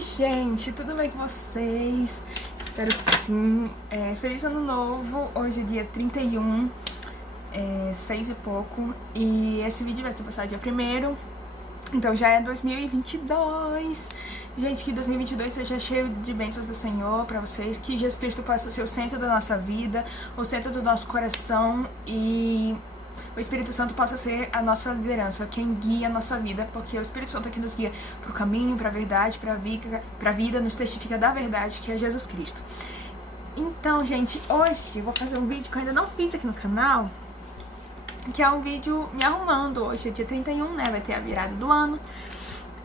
Oi, gente, tudo bem com vocês? Espero que sim. Feliz ano novo, hoje é dia 31, 6 e pouco, e esse vídeo vai ser postado dia 1º, então já é 2022. Gente, que 2022 seja cheio de bênçãos do Senhor pra vocês, que Jesus Cristo possa ser o centro da nossa vida, o centro do nosso coração, e o Espírito Santo possa ser a nossa liderança, quem guia a nossa vida, porque o Espírito Santo é que nos guia pro caminho, pra verdade, pra vida, nos testifica da verdade, que é Jesus Cristo. Então, gente, hoje eu vou fazer um vídeo que eu ainda não fiz aqui no canal, que é um vídeo me arrumando. Hoje é dia 31, né, vai ter a virada do ano.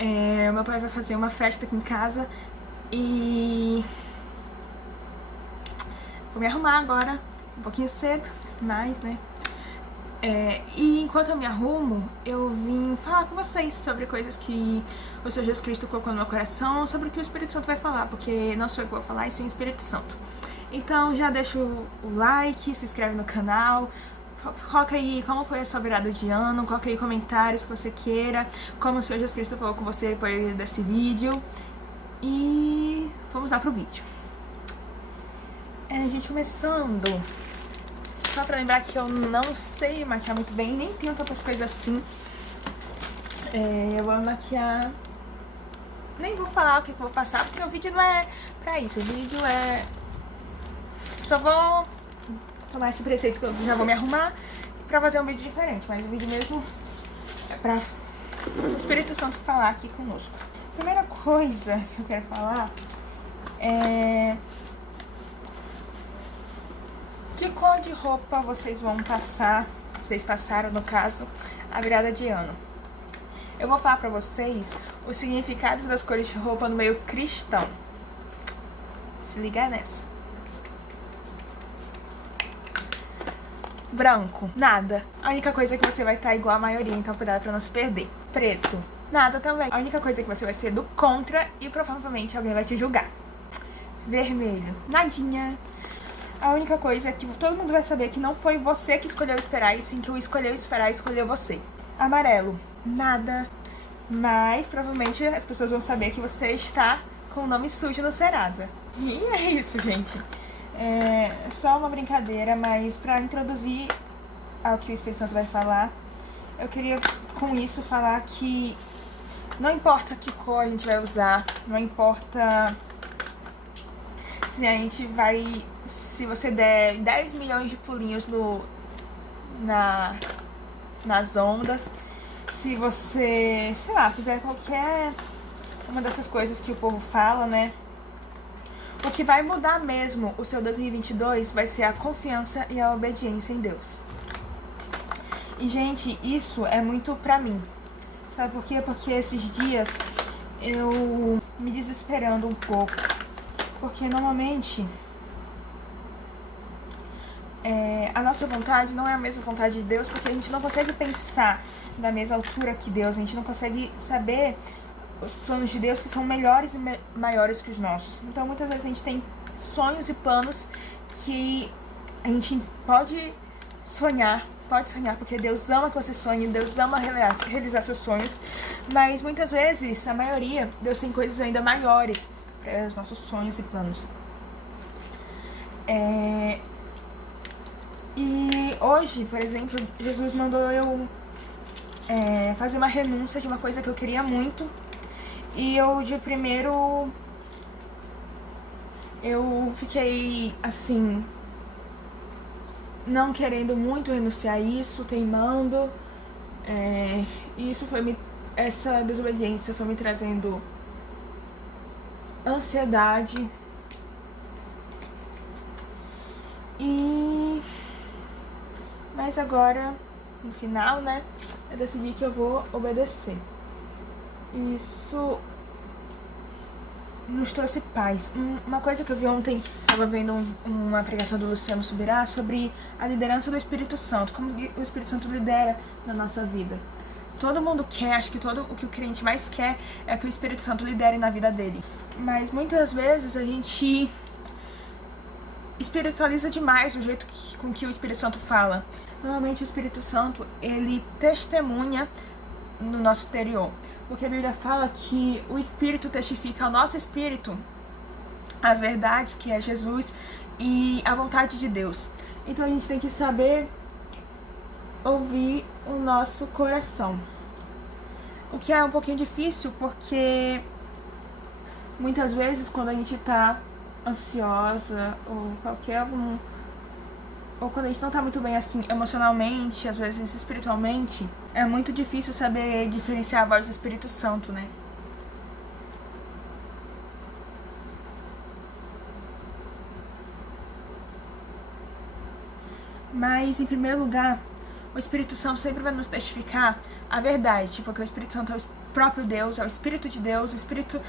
O meu pai vai fazer uma festa aqui em casa e vou me arrumar agora, um pouquinho cedo, mas, né. E enquanto eu me arrumo, eu vim falar com vocês sobre coisas que o Senhor Jesus Cristo colocou no meu coração, sobre o que o Espírito Santo vai falar, porque não sou eu que vou falar, e sim o Espírito Santo. Então já deixa o like, se inscreve no canal, coloca aí como foi a sua virada de ano, coloca aí comentários que você queira, como o Senhor Jesus Cristo falou com você depois desse vídeo, e vamos lá pro vídeo. Gente, começando, só pra lembrar que eu não sei maquiar muito bem, nem tenho tantas coisas assim. Eu vou maquiar... Nem vou falar o que eu vou passar, porque o vídeo não é pra isso. O vídeo é... Só vou tomar esse preceito que eu já vou me arrumar pra fazer um vídeo diferente. Mas o vídeo mesmo é pra o Espírito Santo falar aqui conosco. A primeira coisa que eu quero falar é... Que cor de roupa vocês vão passar, vocês passaram, no caso, a virada de ano? Eu vou falar pra vocês os significados das cores de roupa no meio cristão. Se liga nessa. Branco, nada. A única coisa é que você vai estar igual a maioria, então cuidado pra não se perder. Preto, nada também. A única coisa é que você vai ser do contra e provavelmente alguém vai te julgar. Vermelho, nadinha. A única coisa é que todo mundo vai saber que não foi você que escolheu esperar, e sim que o escolheu esperar escolheu você. Amarelo, nada. Mas provavelmente as pessoas vão saber que você está com o nome sujo no Serasa. E é isso, gente. É só uma brincadeira, mas pra introduzir ao que o Espírito Santo vai falar, eu queria com isso falar que não importa que cor a gente vai usar, não importa se a gente vai... Se você der 10 milhões de pulinhos nas ondas, se você, sei lá, fizer qualquer uma dessas coisas que o povo fala, né? O que vai mudar mesmo o seu 2022 vai ser a confiança e a obediência em Deus. E, gente, isso é muito pra mim. Sabe por quê? Porque esses dias eu me desesperando um pouco. Porque normalmente... a nossa vontade não é a mesma vontade de Deus, porque a gente não consegue pensar da mesma altura que Deus, a gente não consegue saber os planos de Deus que são melhores e maiores que os nossos. Então muitas vezes a gente tem sonhos e planos que a gente pode sonhar, porque Deus ama que você sonhe, Deus ama realizar seus sonhos, mas muitas vezes, a maioria, Deus tem coisas ainda maiores para os nossos sonhos e planos. E hoje, por exemplo, Jesus mandou eu fazer uma renúncia de uma coisa que eu queria muito. E eu, de primeiro, eu fiquei, assim, não querendo muito renunciar a isso, teimando. E isso foi essa desobediência foi me trazendo ansiedade. Mas agora, no final, né, eu decidi que eu vou obedecer. Isso nos trouxe paz. Uma coisa que eu vi ontem, estava vendo uma pregação do Luciano Subirá sobre a liderança do Espírito Santo, como o Espírito Santo lidera na nossa vida. Todo mundo quer, acho que o que o crente mais quer é que o Espírito Santo lidere na vida dele. Mas muitas vezes a gente espiritualiza demais o jeito com que o Espírito Santo fala. Normalmente o Espírito Santo, ele testemunha no nosso exterior. porque a Bíblia fala que o Espírito testifica ao nosso espírito as verdades, que é Jesus, e a vontade de Deus. Então a gente tem que saber ouvir o nosso coração. O que é um pouquinho difícil, porque muitas vezes quando a gente tá ansiosa ou ou quando a gente não tá muito bem assim emocionalmente, às vezes espiritualmente, é muito difícil saber diferenciar a voz do Espírito Santo, né? Mas, em primeiro lugar, o Espírito Santo sempre vai nos testificar a verdade, porque o Espírito Santo é o próprio Deus, é o Espírito de Deus, o Espírito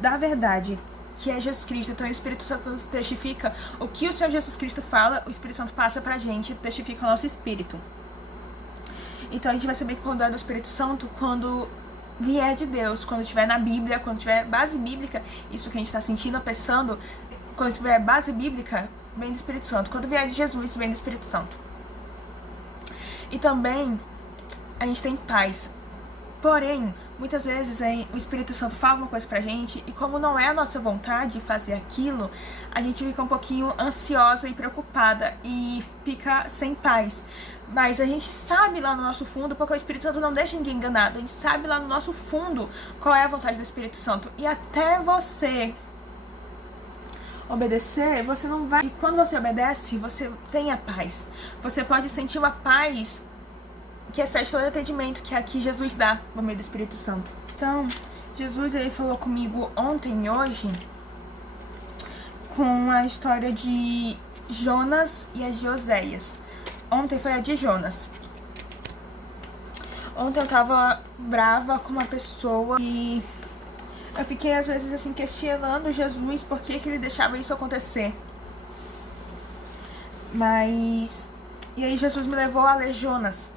da verdade, que é Jesus Cristo. Então o Espírito Santo nos testifica o que o Senhor Jesus Cristo fala, o Espírito Santo passa pra gente, testifica o nosso espírito. Então a gente vai saber quando é do Espírito Santo, quando vier de Deus, quando estiver na Bíblia, quando tiver base bíblica, isso que a gente está sentindo, pensando, quando tiver base bíblica, vem do Espírito Santo. Quando vier de Jesus, vem do Espírito Santo. E também a gente tem paz. Porém, muitas vezes o Espírito Santo fala uma coisa pra gente e como não é a nossa vontade fazer aquilo, a gente fica um pouquinho ansiosa e preocupada e fica sem paz. Mas a gente sabe lá no nosso fundo, porque o Espírito Santo não deixa ninguém enganado, a gente sabe lá no nosso fundo qual é a vontade do Espírito Santo. E até você obedecer, você não vai... E quando você obedece, você tem a paz. Você pode sentir uma paz que excede todo entendimento, que é aqui Jesus dá no meio do Espírito Santo. Então, Jesus, ele falou comigo ontem e hoje com a história de Jonas e a de Oséias. Ontem foi a de Jonas. Ontem eu tava brava com uma pessoa e eu fiquei às vezes assim questionando Jesus por que ele deixava isso acontecer. E aí Jesus me levou a ler Jonas.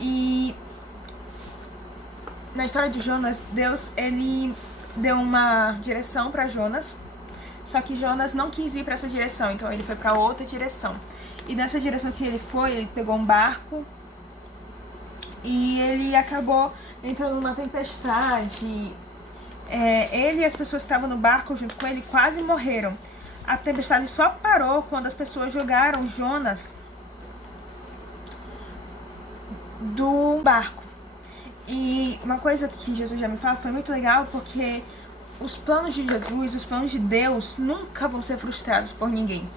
E na história de Jonas, Deus, ele deu uma direção para Jonas, só que Jonas não quis ir para essa direção, então ele foi para outra direção. E nessa direção que ele foi, ele pegou um barco e ele acabou entrando numa tempestade. Ele e as pessoas que estavam no barco junto com ele quase morreram. A tempestade só parou quando as pessoas jogaram Jonas do barco. E uma coisa que Jesus já me fala foi muito legal, porque os planos de Jesus, os planos de Deus nunca vão ser frustrados por ninguém.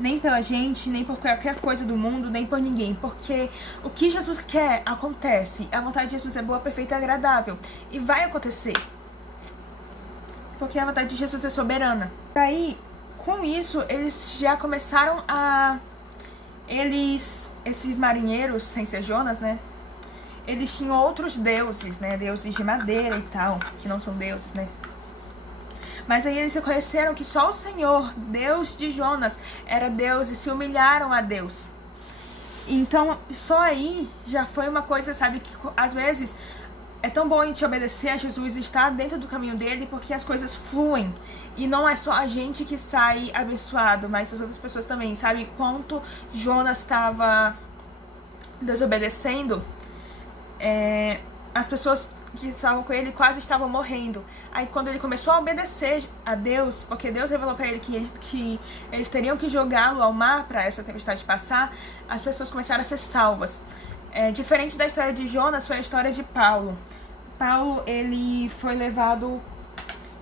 Nem pela gente, nem por qualquer coisa do mundo, nem por ninguém. Porque o que Jesus quer, acontece. A vontade de Jesus é boa, perfeita e agradável. E vai acontecer. Porque a vontade de Jesus é soberana. Daí, com isso, eles já começaram a... esses marinheiros, sem ser Jonas, né? Eles tinham outros deuses, né? Deuses de madeira e tal, que não são deuses, né? Mas aí eles reconheceram que só o Senhor, Deus de Jonas, era Deus e se humilharam a Deus. Então, só aí já foi uma coisa, sabe, que às vezes é tão bom a gente obedecer a Jesus e estar dentro do caminho dele, porque as coisas fluem. E não é só a gente que sai abençoado, mas as outras pessoas também, sabe? Quanto Jonas estava desobedecendo, as pessoas que estavam com ele quase estavam morrendo. Aí quando ele começou a obedecer a Deus, porque Deus revelou para ele que eles teriam que jogá-lo ao mar para essa tempestade passar, as pessoas começaram a ser salvas. Diferente da história de Jonas, foi a história de Paulo. Paulo, ele foi levado,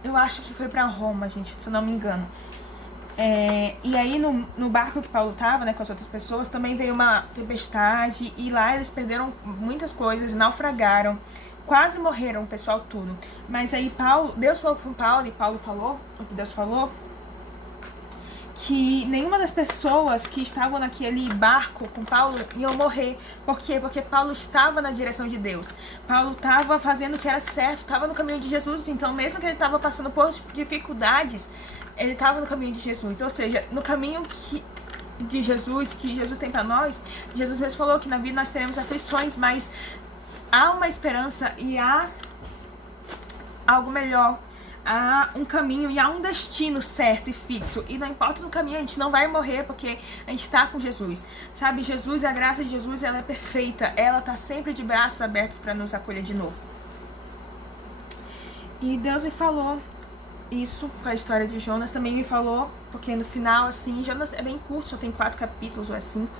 eu acho que foi para Roma, gente, se eu não me engano. E aí no barco que Paulo tava, né, com as outras pessoas, também veio uma tempestade e lá eles perderam muitas coisas, naufragaram, quase morreram o pessoal tudo. Mas aí Deus falou com Paulo, e Paulo falou, o que Deus falou, que nenhuma das pessoas que estavam naquele barco com Paulo iam morrer. Por quê? Porque Paulo estava na direção de Deus. Paulo estava fazendo o que era certo, estava no caminho de Jesus. Então, mesmo que ele estava passando por dificuldades, ele estava no caminho de Jesus. Ou seja, no caminho de Jesus, que Jesus tem para nós, Jesus mesmo falou que na vida nós teremos aflições, mas há uma esperança e há algo melhor. Há um caminho e há um destino certo e fixo. E não importa no caminho, a gente não vai morrer porque a gente está com Jesus. Sabe, Jesus, a graça de Jesus, ela é perfeita. Ela está sempre de braços abertos para nos acolher de novo. E Deus me falou isso com a história de Jonas, também me falou, porque no final, assim, Jonas é bem curto, só tem 4 capítulos ou é 5.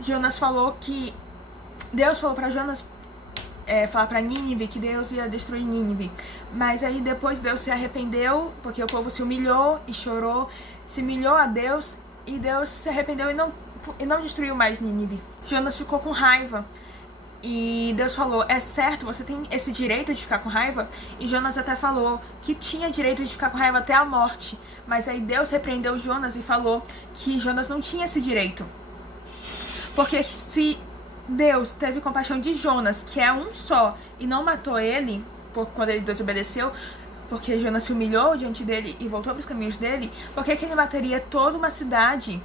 Jonas falou que... Deus falou pra Jonas falar pra Nínive que Deus ia destruir Nínive. Mas aí depois Deus se arrependeu, porque o povo se humilhou e chorou, se humilhou a Deus, e Deus se arrependeu e não destruiu mais Nínive. Jonas ficou com raiva. E Deus falou, é certo, você tem esse direito de ficar com raiva? E Jonas até falou que tinha direito de ficar com raiva até a morte. Mas aí Deus repreendeu Jonas e falou que Jonas não tinha esse direito. Porque se Deus teve compaixão de Jonas, que é um só, e não matou ele, quando ele desobedeceu, porque Jonas se humilhou diante dele e voltou para os caminhos dele, por que ele mataria toda uma cidade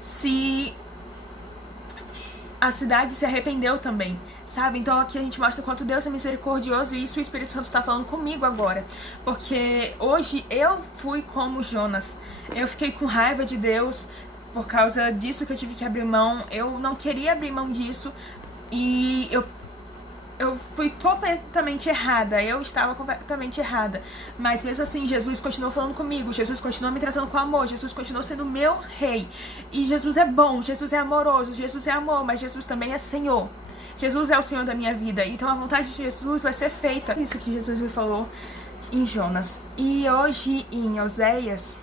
se a cidade se arrependeu também, sabe? Então aqui a gente mostra quanto Deus é misericordioso, e isso o Espírito Santo está falando comigo agora. Porque hoje eu fui como Jonas. Eu fiquei com raiva de Deus por causa disso que eu tive que abrir mão. Eu não queria abrir mão disso e eu fui completamente errada, eu estava completamente errada, mas mesmo assim Jesus continuou falando comigo, Jesus continuou me tratando com amor, Jesus continuou sendo meu rei, e Jesus é bom, Jesus é amoroso, Jesus é amor, mas Jesus também é Senhor. Jesus é o Senhor da minha vida, então a vontade de Jesus vai ser feita. Isso que Jesus me falou em Jonas. E hoje em Oséias,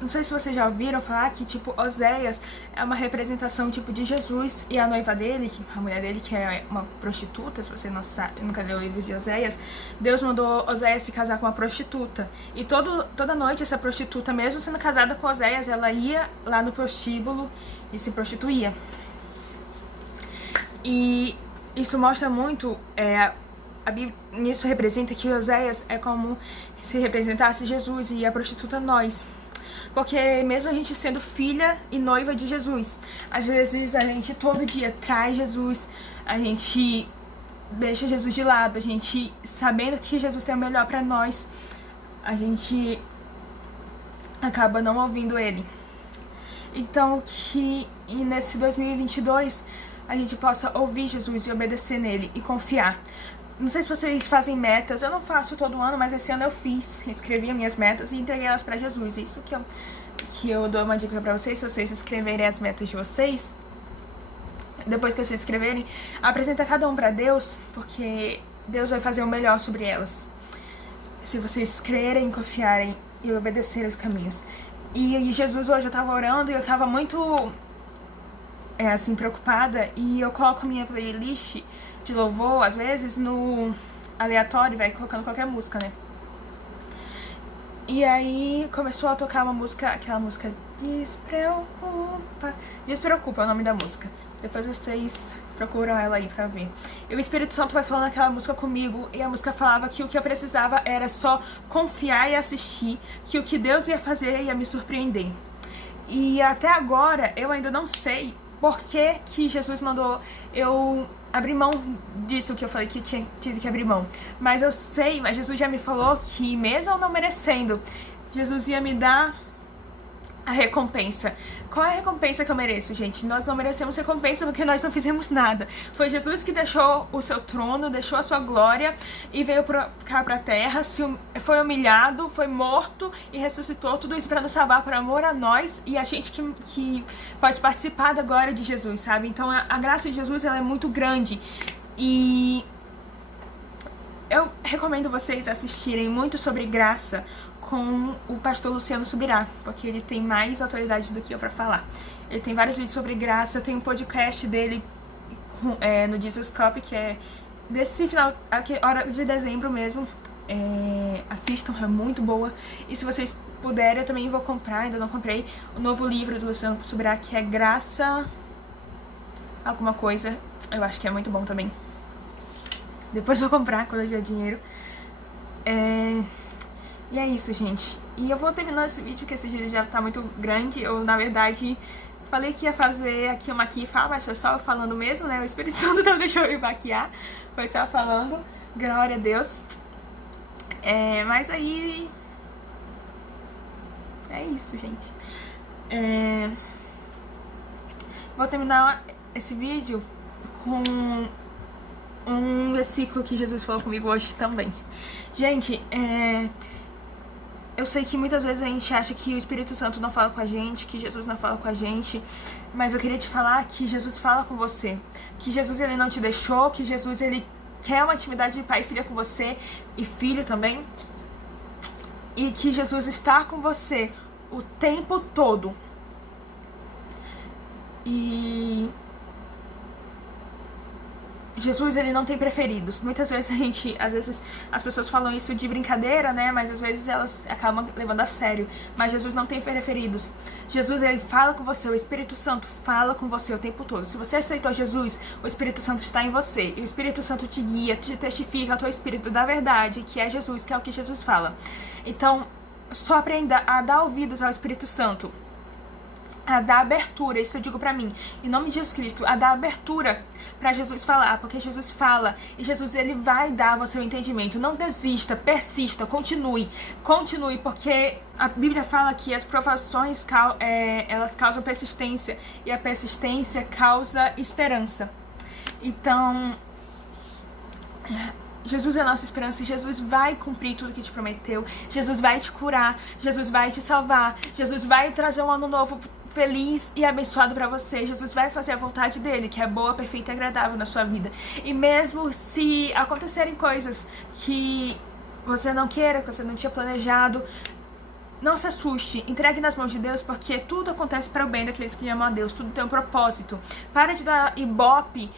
não sei se vocês já ouviram falar que, tipo, Oséias é uma representação, tipo, de Jesus e a noiva dele, a mulher dele, que é uma prostituta. Se você não sabe, nunca leu o livro de Oséias, Deus mandou Oséias se casar com uma prostituta. E toda noite essa prostituta, mesmo sendo casada com Oséias, ela ia lá no prostíbulo e se prostituía. E isso mostra muito, a Bíblia, isso representa que Oséias é como se representasse Jesus e a prostituta nós. Porque mesmo a gente sendo filha e noiva de Jesus, às vezes a gente todo dia traz Jesus, a gente deixa Jesus de lado, a gente, sabendo que Jesus tem o melhor pra nós, a gente acaba não ouvindo Ele. Então que nesse 2022 a gente possa ouvir Jesus e obedecer nele e confiar. Não sei se vocês fazem metas, eu não faço todo ano, mas esse ano eu fiz, escrevi as minhas metas e entreguei elas pra Jesus. Isso que eu dou uma dica pra vocês, se vocês escreverem as metas de vocês, depois que vocês escreverem, apresenta cada um pra Deus, porque Deus vai fazer o melhor sobre elas. Se vocês crerem, confiarem e obedecerem os caminhos. E Jesus, hoje eu tava orando e eu tava muito, assim, preocupada, e eu coloco minha playlist de louvor, às vezes, no aleatório, vai colocando qualquer música, né? E aí começou a tocar uma música, aquela música Despreocupa. Despreocupa é o nome da música. Depois vocês procuram ela aí pra ver. E o Espírito Santo vai falando aquela música comigo, e a música falava que o que eu precisava era só confiar e assistir, que o que Deus ia fazer ia me surpreender. E até agora eu ainda não sei por que Jesus mandou eu abrir mão disso que eu falei que tive que abrir mão. Mas eu sei, mas Jesus já me falou que mesmo eu não merecendo, Jesus ia me dar a recompensa. Qual é a recompensa que eu mereço, gente? Nós não merecemos recompensa porque nós não fizemos nada. Foi Jesus que deixou o seu trono, deixou a sua glória e veio cá pra terra, foi humilhado, foi morto e ressuscitou, tudo isso para nos salvar por amor a nós e a gente que pode participar da glória de Jesus, sabe? Então a graça de Jesus, ela é muito grande. E eu recomendo vocês assistirem muito sobre graça com o pastor Luciano Subirá, porque ele tem mais autoridade do que eu pra falar. Ele tem vários vídeos sobre graça, tem um podcast dele no Jesus Cup, que é desse final, aqui, hora de dezembro mesmo. Assistam, é muito boa. E se vocês puderem, eu também vou comprar, ainda não comprei, o novo livro do Luciano Subirá, que é Graça alguma coisa. Eu acho que é muito bom também. Depois vou comprar quando eu tiver dinheiro. E é isso, gente. E eu vou terminar esse vídeo, porque esse vídeo já tá muito grande. Eu, na verdade, falei que ia fazer aqui uma maquiagem, mas foi só eu falando mesmo, né? O Espírito Santo não deixou eu maquiar. Foi só falando. Glória a Deus. Mas aí... é isso, gente. Vou terminar esse vídeo com um versículo que Jesus falou comigo hoje também. Gente, eu sei que muitas vezes a gente acha que o Espírito Santo não fala com a gente, que Jesus não fala com a gente, mas eu queria te falar que Jesus fala com você, que Jesus ele não te deixou, que Jesus ele quer uma intimidade de pai e filha com você, e filho também, e que Jesus está com você o tempo todo. E Jesus, ele não tem preferidos. Muitas vezes às vezes as pessoas falam isso de brincadeira, né? Mas às vezes elas acabam levando a sério. Mas Jesus não tem preferidos. Jesus, ele fala com você, o Espírito Santo fala com você o tempo todo. Se você aceitou Jesus, o Espírito Santo está em você. E o Espírito Santo te guia, te testifica ao teu Espírito da verdade, que é Jesus, que é o que Jesus fala. Então, só aprenda a dar ouvidos ao Espírito Santo. A dar abertura, isso eu digo pra mim, em nome de Jesus Cristo, a dar abertura pra Jesus falar, porque Jesus fala, e Jesus ele vai dar a você o entendimento. Não desista, persista, continue, porque a Bíblia fala que as provações elas causam persistência, e a persistência causa esperança. Então, Jesus é a nossa esperança e Jesus vai cumprir tudo que te prometeu. Jesus vai te curar, Jesus vai te salvar, Jesus vai trazer um ano novo feliz e abençoado pra você. Jesus vai fazer a vontade dele, que é boa, perfeita e agradável na sua vida. E mesmo se acontecerem coisas que você não queira, que você não tinha planejado, não se assuste, entregue nas mãos de Deus, porque tudo acontece para o bem daqueles que amam a Deus, tudo tem um propósito. Para de dar ibope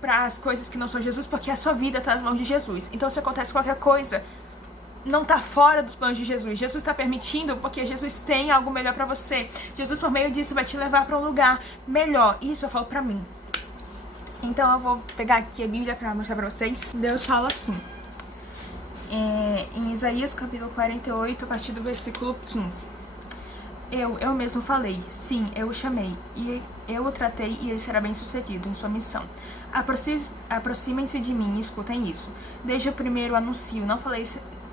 para as coisas que não são Jesus, porque a sua vida está nas mãos de Jesus. Então se acontece qualquer coisa, não está fora dos planos de Jesus. Jesus está permitindo porque Jesus tem algo melhor para você. Jesus, por meio disso, vai te levar para um lugar melhor. Isso eu falo para mim. Então eu vou pegar aqui a Bíblia para mostrar para vocês. Deus fala assim, em Isaías capítulo 48, a partir do versículo 15. Eu mesmo falei, sim, eu o chamei, e eu o tratei, e ele será bem sucedido em sua missão. Aproximem-se de mim e escutem isso. Desde o primeiro anuncio, não falei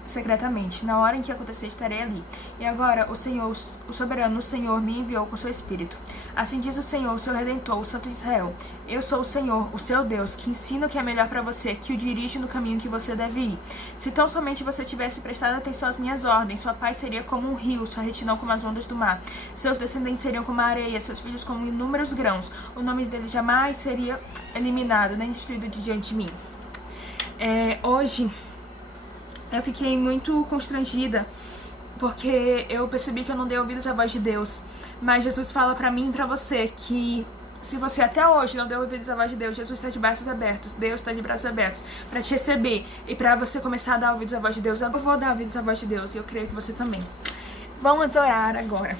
secretamente. Na hora em que acontecer, estarei ali. E agora, o soberano, o Senhor, me enviou com seu Espírito. Assim diz o Senhor, o seu Redentor, o Santo de Israel. Eu sou o Senhor, o seu Deus, que ensina o que é melhor para você, que o dirige no caminho que você deve ir. Se tão somente você tivesse prestado atenção às minhas ordens, sua paz seria como um rio, sua retidão como as ondas do mar. Seus descendentes seriam como a areia, seus filhos como inúmeros grãos. O nome dele jamais seria eliminado, nem destruído de diante de mim. Hoje eu fiquei muito constrangida, porque eu percebi que eu não dei ouvidos à voz de Deus. Mas Jesus fala pra mim e pra você que se você até hoje não deu ouvidos à voz de Deus, Jesus está de braços abertos, Deus está de braços abertos pra te receber e pra você começar a dar ouvidos à voz de Deus. Eu vou dar ouvidos à voz de Deus e eu creio que você também. Vamos orar agora.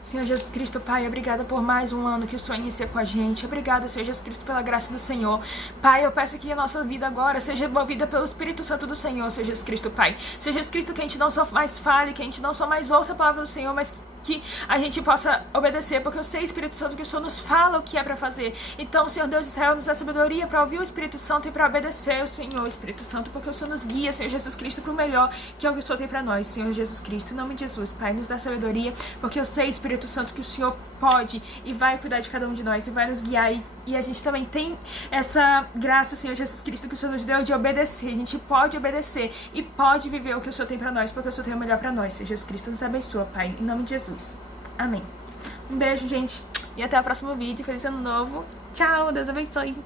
Senhor Jesus Cristo, Pai, obrigada por mais um ano que o Senhor inicia com a gente. Obrigada, Senhor Jesus Cristo, pela graça do Senhor. Pai, eu peço que a nossa vida agora seja movida pelo Espírito Santo do Senhor, Senhor Jesus Cristo, Pai. Senhor Jesus Cristo, que a gente não só mais fale, que a gente não só mais ouça a palavra do Senhor, mas que a gente possa obedecer, porque eu sei, Espírito Santo, que o Senhor nos fala o que é pra fazer. Então, Senhor Deus de Israel, nos dá sabedoria pra ouvir o Espírito Santo e pra obedecer o Senhor, Espírito Santo, porque o Senhor nos guia, Senhor Jesus Cristo, pro melhor, que é o que o Senhor tem pra nós, Senhor Jesus Cristo. Em nome de Jesus, Pai, nos dá sabedoria, porque eu sei, Espírito Santo, que o Senhor pode e vai cuidar de cada um de nós e vai nos guiar, e a gente também tem essa graça, Senhor Jesus Cristo, que o Senhor nos deu de obedecer. A gente pode obedecer e pode viver o que o Senhor tem pra nós, porque o Senhor tem o melhor pra nós. Senhor Jesus Cristo, nos abençoa, Pai, em nome de Jesus. Amém. Um beijo, gente, e até o próximo vídeo. Feliz ano novo. Tchau, Deus abençoe.